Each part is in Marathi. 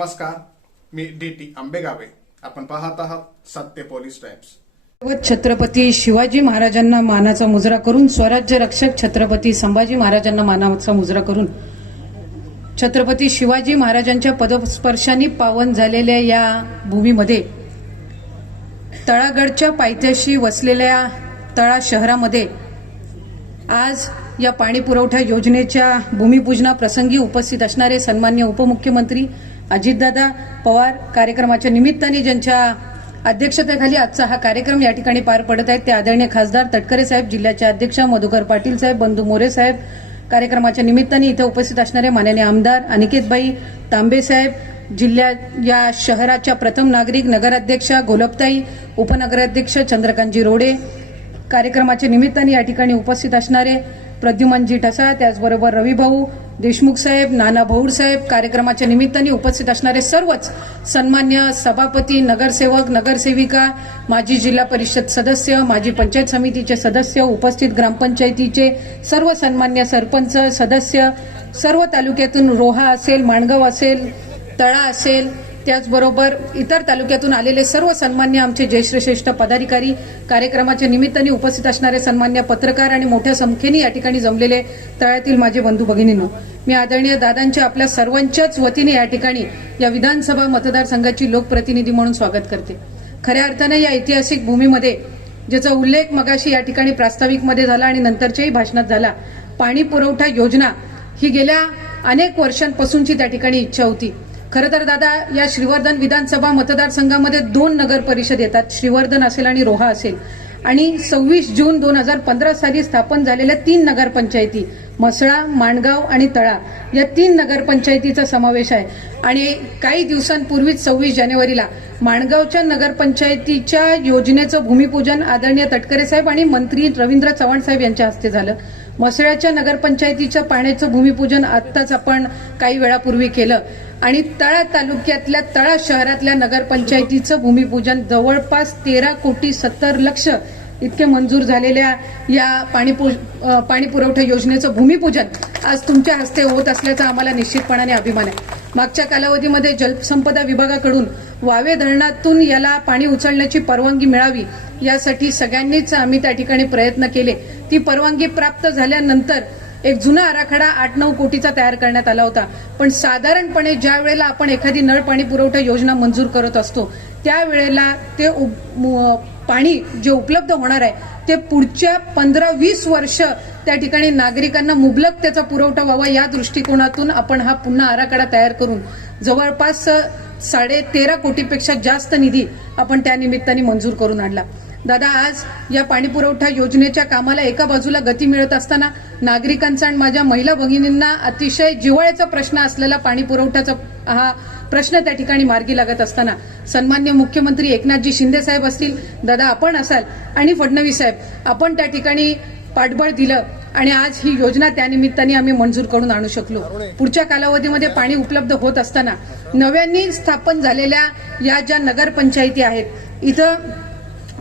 नमस्कार, मी DT आंबेगावे. आपण पाहत आहात सत्य पोलीस टाइम्स. छत्रपती शिवाजी महाराजांना मानाचा मुजरा करून, स्वराज्य रक्षक छत्रपती संभाजी महाराजांना मानाचा मुजरा करून, छत्रपती शिवाजी महाराजांच्या पदस्पर्शाने पावन झालेल्या या भूमीमध्ये, तळागडच्या पायथ्याशी वसलेल्या तळा शहरामध्ये आज या पाणी पुरवठा योजनेच्या भूमिपूजना प्रसंगी उपस्थित असणारे सन्माननीय उपमुख्यमंत्री अजितदादा पवार, कार्यक्रमाच्या निमित्ताने ज्यांच्या अध्यक्षतेखाली आजचा हा कार्यक्रम या ठिकाणी पार पडत आहे ते आदरणीय खासदार तटकरे साहेब, जिल्ह्याचे अध्यक्ष मधुकर पाटील साहेब, बंधू मोरे साहेब, कार्यक्रमाच्या निमित्ताने इथे उपस्थित असणारे माननीय आमदार अनिकेतबाई तांबे साहेब, जिल्ह्यात या शहराच्या प्रथम नागरिक नगराध्यक्षा गोलपताई, उपनगराध्यक्ष चंद्रकांतजी रोडे, कार्यक्रमाच्या निमित्ताने या ठिकाणी उपस्थित असणारे प्रद्युमनजी ठसा, त्याचबरोबर रविभाऊ देशमुख साहेब, नाना भौड साहेब, कार्यक्रमाच्या निमित्ताने उपस्थित असणारे सर्वच सन्मान्य सभापती, नगरसेवक, नगरसेविका, माजी जिल्हा परिषद सदस्य, माजी पंचायत समितीचे सदस्य, उपस्थित ग्रामपंचायतीचे सर्व सन्मान्य सरपंच सदस्य, सर्व तालुक्यातून रोहा असेल, माणगाव असेल, तळा असेल, त्याचबरोबर इतर तालुक्यातून आलेले सर्व सन्मान्य आमचे ज्येष्ठ पदाधिकारी, कार्यक्रमाच्या निमित्ताने उपस्थित असणारे सन्मान्य पत्रकार आणि मोठ्या संख्येने या ठिकाणी जमलेले तळ्यातील माझे बंधू भगिनींनो, मी आदरणीय दादांच्या आपल्या सर्वांच्याच वतीने या ठिकाणी या विधानसभा मतदारसंघाची लोकप्रतिनिधी म्हणून स्वागत करते. खऱ्या अर्थाने या ऐतिहासिक भूमीमध्ये ज्याचा उल्लेख मगाशी या ठिकाणी प्रास्ताविकमध्ये झाला आणि नंतरच्याही भाषणात झाला, पाणी पुरवठा योजना ही गेल्या अनेक वर्षांपासूनची त्या ठिकाणी इच्छा होती. खरं तर दादा, या श्रीवर्धन विधानसभा मतदारसंघामध्ये 2 नगर परिषद येतात, श्रीवर्धन असेल आणि रोहा असेल, आणि 26 जून 2015 साली स्थापन झालेल्या 3 नगरपंचायती म्हसळा, माणगाव आणि तळा या 3 नगरपंचायतीचा समावेश आहे. आणि काही दिवसांपूर्वीच 26 जानेवारीला माणगावच्या नगरपंचायतीच्या योजनेचं भूमिपूजन आदरणीय तटकरे साहेब आणि मंत्री रवींद्र चव्हाण साहेब यांच्या हस्ते झालं. म्हसळ्याच्या नगरपंचायतीच्या पाण्याचं भूमिपूजन आत्ताच आपण काही वेळापूर्वी केलं आणि तळा तालुक्यातल्या तळा शहरातल्या नगरपंचायतीचं भूमिपूजन जवळपास 13,70,00,000 इतके मंजूर झालेल्या या पाणी पुरवठा योजनेचं भूमिपूजन आज तुमच्या हस्ते होत असल्याचा आम्हाला निश्चितपणाने अभिमान आहे. मागच्या कालावधीमध्ये जलसंपदा विभागाकडून वावे धरणातून याला पाणी उचलण्याची परवानगी मिळावी यासाठी सगळ्यांनीच आम्ही त्या ठिकाणी प्रयत्न केले. ती परवानगी प्राप्त झाल्यानंतर एक जुना आराखडा 8-9 कोटीचा तयार करण्यात आला होता. पण साधारणपणे ज्या वेळेला आपण एखादी नळ पाणी पुरवठा योजना मंजूर करत असतो त्यावेळेला ते पाणी जे उपलब्ध होणार आहे ते पुढच्या 15-20 वर्ष त्या ठिकाणी नागरिकांना मुबलक त्याचा पुरवठा व्हावा या दृष्टिकोनातून आपण हा पुन्हा आराखडा तयार करून जवळपास 13.5 कोटीपेक्षा जास्त निधी आपण त्या निमित्ताने मंजूर करून आणला. दादा, आज या पाणी पुरवठा योजनेच्या कामाला एका बाजूला गती मिळत असताना नागरिकांचा आणि माझ्या महिला भगिनींना अतिशय जिव्हाळ्याचा प्रश्न असलेला पाणी पुरवठ्याचा हा प्रश्न त्या ठिकाणी मार्गी लागत असताना सन्मान्य मुख्यमंत्री एकनाथजी शिंदे साहेब असतील, दादा आपण असाल आणि फडणवीस साहेब, आपण त्या ठिकाणी पाठबळ दिलं आणि आज ही योजना त्यानिमित्ताने आम्ही मंजूर करून आणू शकलो. पुढच्या कालावधीमध्ये पाणी उपलब्ध होत असताना नव्याने स्थापन झालेल्या या ज्या नगरपंचायती आहेत, इथं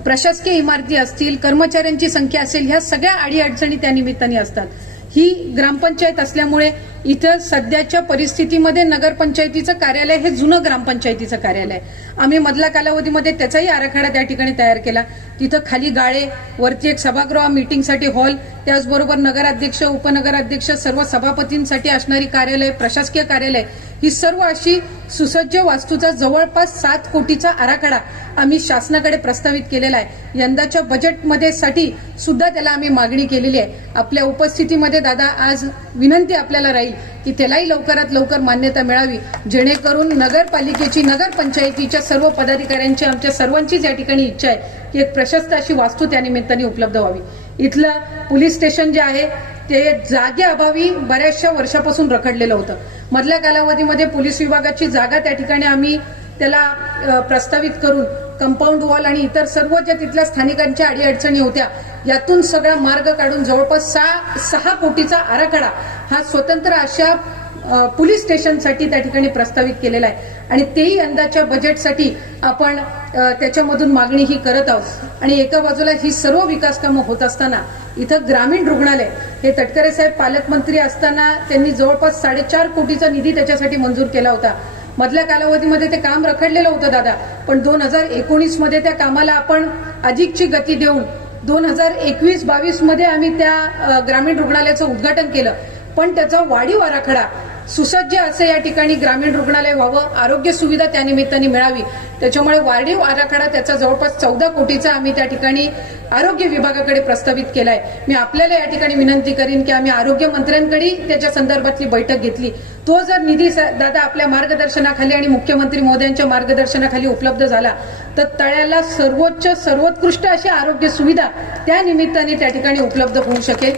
प्रशासकीय इमारती असतील, कर्मचाऱ्यांची संख्या असेल, ह्या सगळ्या अडीअडचणी त्या निमित्ताने असतात. ही ग्रामपंचायत असल्यामुळे इथं सध्याच्या परिस्थितीमध्ये नगरपंचायतीचं कार्यालय हे जुनं ग्रामपंचायतीचं कार्यालय. आम्ही मधल्या कालावधीमध्ये त्याचाही आराखडा त्या ठिकाणी तयार केला. तिथं खाली गाळे, वरती एक सभागृह, मीटिंगसाठी हॉल, त्याचबरोबर नगराध्यक्ष, उपनगराध्यक्ष, सर्व सभापतींसाठी असणारी कार्यालय, प्रशासकीय कार्यालय, ही सर्व अशी सुसज्ज वास्तूचा जवळपास 7 कोटीचा आराखडा आम्ही शासनाकडे प्रस्तावित केलेला आहे. यंदाच्या बजेटमध्ये साठी सुद्धा त्याला आम्ही मागणी केलेली आहे. आपल्या उपस्थितीमध्ये दादा आज विनंती आपल्याला राहील की त्यालाही लवकरात लवकर मान्यता मिळावी, जेणेकरून नगरपालिकेची, नगरपंचायतीच्या सर्व पदाधिकाऱ्यांची, आमच्या सर्वांचीच या ठिकाणी इच्छा आहे की एक प्रशस्त अशी वास्तू त्या निमित्ताने उपलब्ध व्हावी. इथलं पोलीस स्टेशन जे आहे ते जागेअभावी बऱ्याचशा वर्षापासून रखडलेलं होतं. मधल्या कालावधीमध्ये पोलीस विभागाची जागा त्या ठिकाणी आम्ही त्याला प्रस्तावित करून कंपाऊंड वॉल आणि इतर सर्व ज्या तिथल्या स्थानिकांच्या अडीअडचणी होत्या यातून सगळा मार्ग काढून जवळपास 6 कोटीचा आराखडा हा स्वतंत्र अशा पोलीस स्टेशनसाठी त्या ठिकाणी प्रस्तावित केलेला आहे आणि तेही यंदाच्या बजेटसाठी आपण त्याच्यामधून मागणी ही करत आहोत. आणि एका बाजूला ही सर्व विकास कामं होत असताना इथं ग्रामीण रुग्णालय हे तटकरे साहेब पालकमंत्री असताना त्यांनी जवळपास 4.5 कोटीचा निधी त्याच्यासाठी मंजूर केला होता. मधल्या कालावधीमध्ये ते काम रखडलेलं होतं दादा, पण 2019 मध्ये त्या कामाला आपण अधिकची गती देऊन 2021-22 मध्ये आम्ही त्या ग्रामीण रुग्णालयाचं उद्घाटन केलं. पण त्याचा वाढीव आराखडा सुसज्ज असं या ठिकाणी ग्रामीण रुग्णालय व्हावं, आरोग्य सुविधा त्यानिमित्ताने मिळावी, त्याच्यामुळे वाढीव आराखडा त्याचा जवळपास 14 कोटीचा आम्ही त्या ठिकाणी आरोग्य विभागाकडे प्रस्तावित केलाय. मी आपल्याला या ठिकाणी विनंती करीन की आम्ही आरोग्य मंत्र्यांकडे त्याच्या संदर्भातली बैठक घेतली. तो जर निधी दादा आपल्या मार्गदर्शनाखाली आणि मुख्यमंत्री महोदयांच्या मार्गदर्शनाखाली उपलब्ध झाला तर तळ्याला सर्वोत्कृष्ट अशी आरोग्य सुविधा त्या निमित्ताने त्या ठिकाणी उपलब्ध होऊ शकेल.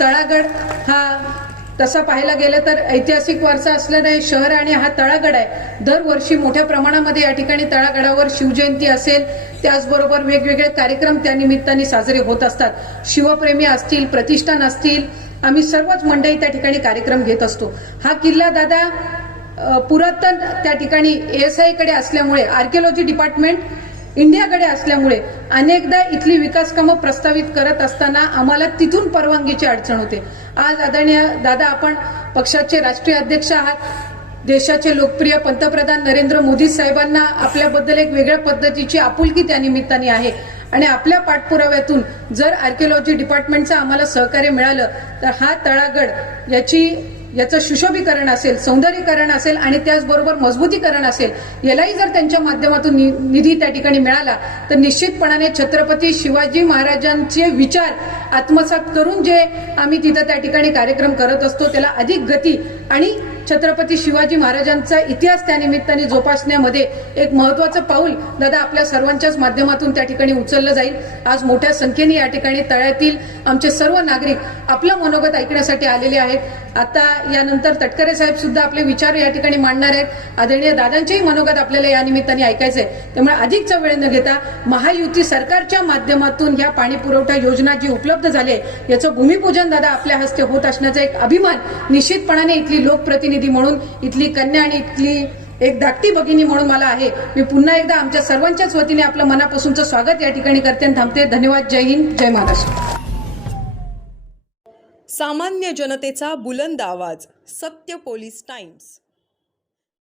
तळागड हा तसं पाहायला गेलं तर ऐतिहासिक वारसा असलेला शहर आणि हा तळागड आहे. दरवर्षी मोठ्या प्रमाणामध्ये या ठिकाणी तळागडावर शिवजयंती असेल, त्याचबरोबर वेगवेगळे कार्यक्रम त्या निमित्ताने साजरे होत असतात. शिवप्रेमी असतील, प्रतिष्ठान असतील, आम्ही सर्वच मंडळी त्या ठिकाणी कार्यक्रम घेत असतो. हा किल्ला दादा पुरातन त्या ठिकाणी ASI कडे असल्यामुळे, आर्किओलॉजी डिपार्टमेंट इंडियाकडे असल्यामुळे अनेकदा इथली विकास कामं प्रस्तावित करत असताना आम्हाला तिथून परवानगीची अडचण होते. आज आदरणीय दादा आपण पक्षाचे राष्ट्रीय अध्यक्ष आहात. देशाचे लोकप्रिय पंतप्रधान नरेंद्र मोदी साहेबांना आपल्याबद्दल एक वेगळ्या पद्धतीची आपुलकी त्या निमित्ताने आहे आणि आपल्या पाठपुराव्यातून जर आर्किओलॉजी डिपार्टमेंटचं आम्हाला सहकार्य मिळालं तर हा तळागड याचं सुशोभीकरण असेल, सौंदर्यीकरण असेल आणि त्याचबरोबर मजबूतीकरण असेल, यालाही जर त्यांच्या माध्यमातून निधी त्या ठिकाणी मिळाला तर निश्चितपणाने छत्रपती शिवाजी महाराजांचे विचार आत्मसात करून जे आम्ही तिथं त्या ठिकाणी कार्यक्रम करत असतो त्याला अधिक गती आणि छत्रपती शिवाजी महाराजांचा इतिहास त्या निमित्ताने जोपासण्यामध्ये एक महत्वाचं पाऊल दादा आपल्या सर्वांच्याच माध्यमातून त्या ठिकाणी उचललं जाईल. आज मोठ्या संख्येने या ठिकाणी तळ्यातील आमचे सर्व नागरिक आपलं मनोगत ऐकण्यासाठी आलेले आहेत. आता यानंतर तटकरे साहेब सुद्धा आपले विचार या ठिकाणी मांडणार आहेत. आदरणीय दादांचेही मनोगत आपल्याला या निमित्ताने ऐकायचंय. त्यामुळे अधिकचा वेळ न घेता महायुती सरकारच्या माध्यमातून या पाणी पुरवठा योजना जी उपलब्ध झाली आहे याचं भूमिपूजन दादा आपल्या हस्ते होत असण्याचा एक अभिमान निश्चितपणाने इथली लोकप्रतिनिधी म्हणून, इथली कन्या आणि इथली एक धाकटी भगिनी म्हणून मला आहे. मी पुन्हा एकदा आमच्या सर्वांच्याच वतीने आपलं मनापासूनचं स्वागत या ठिकाणी करते आणि थांबते. धन्यवाद. जय हिंद, जय महाराष्ट्र. सामान्य जनतेचा बुलंद आवाज, सत्य पोलीस टाइम्स.